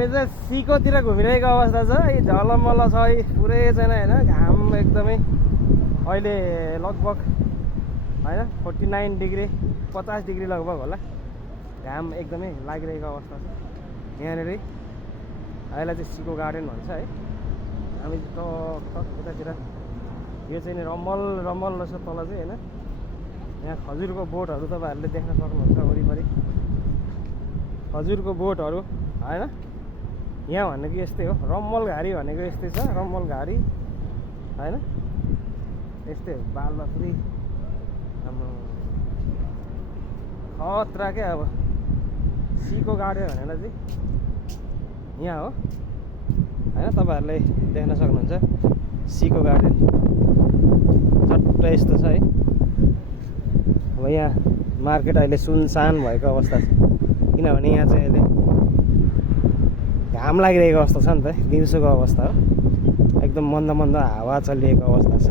हामी चाहिँ सिकोतिर घुमिरहेको अवस्था छ। यो झलमल छ पुरै छैन होइन। घाम एकदमै अहिले लगभग होइन 49 डिग्री 50 डिग्री लगभग होला। घाम एकदमै लागिरहेको अवस्था छ यहाँनिर। यसलाई चाहिँ सिको गार्डन भन्छ है। हामी टक यतातिर यो चाहिँ नि रमल रहेछ तल चाहिँ होइन। यहाँ खजुरको बोटहरू तपाईँहरूले देख्न सक्नुहुन्छ वरिपरि खजुरको बोटहरू होइन। यहाँ भनेको यस्तै हो, रमल घारी भनेको यस्तै छ, रमल घारी होइन। यस्तै हो बालबाफुरी हाम्रो खतरा क्या। अब सिको गार्डन भनेर चाहिँ यहाँ हो होइन। तपाईँहरूले देख्न सक्नुहुन्छ सिको गार्डन चट्ट यस्तो छ है। अब यहाँ मार्केट अहिले सुनसान भएको अवस्था छ, किनभने यहाँ चाहिँ अहिले घाम लागिरहेको अवस्था छ नि त। दिउँसोको अवस्था हो, एकदम मन्द मन्द हावा चलिरहेको अवस्था छ।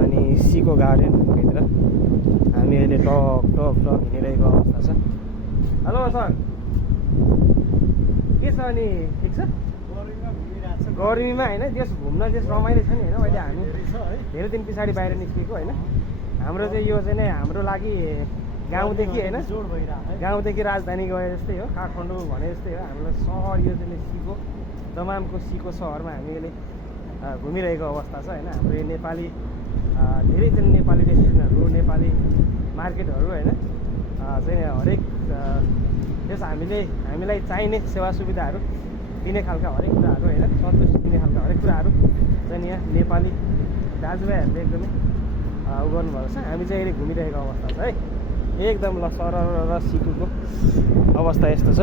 अनि सिको गार्डनभित्र हामी अहिले टक हिँडिरहेको अवस्था छ। हेलो सर, के छ अनि ठिक छ? गर्मीमा होइन त्यस घुम्न त्यस रमाइलो छ नि होइन। अहिले हामी धेरै दिन पछाडि बाहिर निस्केको होइन। हाम्रो चाहिँ यो चाहिँ नै हाम्रो लागि गाउँदेखि होइन, गाउँदेखि राजधानी गए जस्तै हो, काठमाडौँ भने जस्तै हो हाम्रो सहर। यो चाहिँ सिको दमामको सिको सहरमा हामी अहिले घुमिरहेको अवस्था छ होइन। हाम्रो यो नेपाली धेरै चाहिँ नेपाली रेस्टुरेन्टहरू, नेपाली मार्केटहरू होइन चाहिँ हरेक त्यस हामीलाई चाहिने सेवा सुविधाहरू दिने खालका हरेक कुराहरू होइन, सन्तुष्टि दिने खालका हरेक कुराहरू चाहिँ यहाँ नेपाली दाजुभाइहरूले एकदमै उ गर्नुभएको छ। हामी चाहिँ अहिले घुमिरहेको अवस्था छ है। एकदम सरर र सिकुको अवस्था यस्तो छ।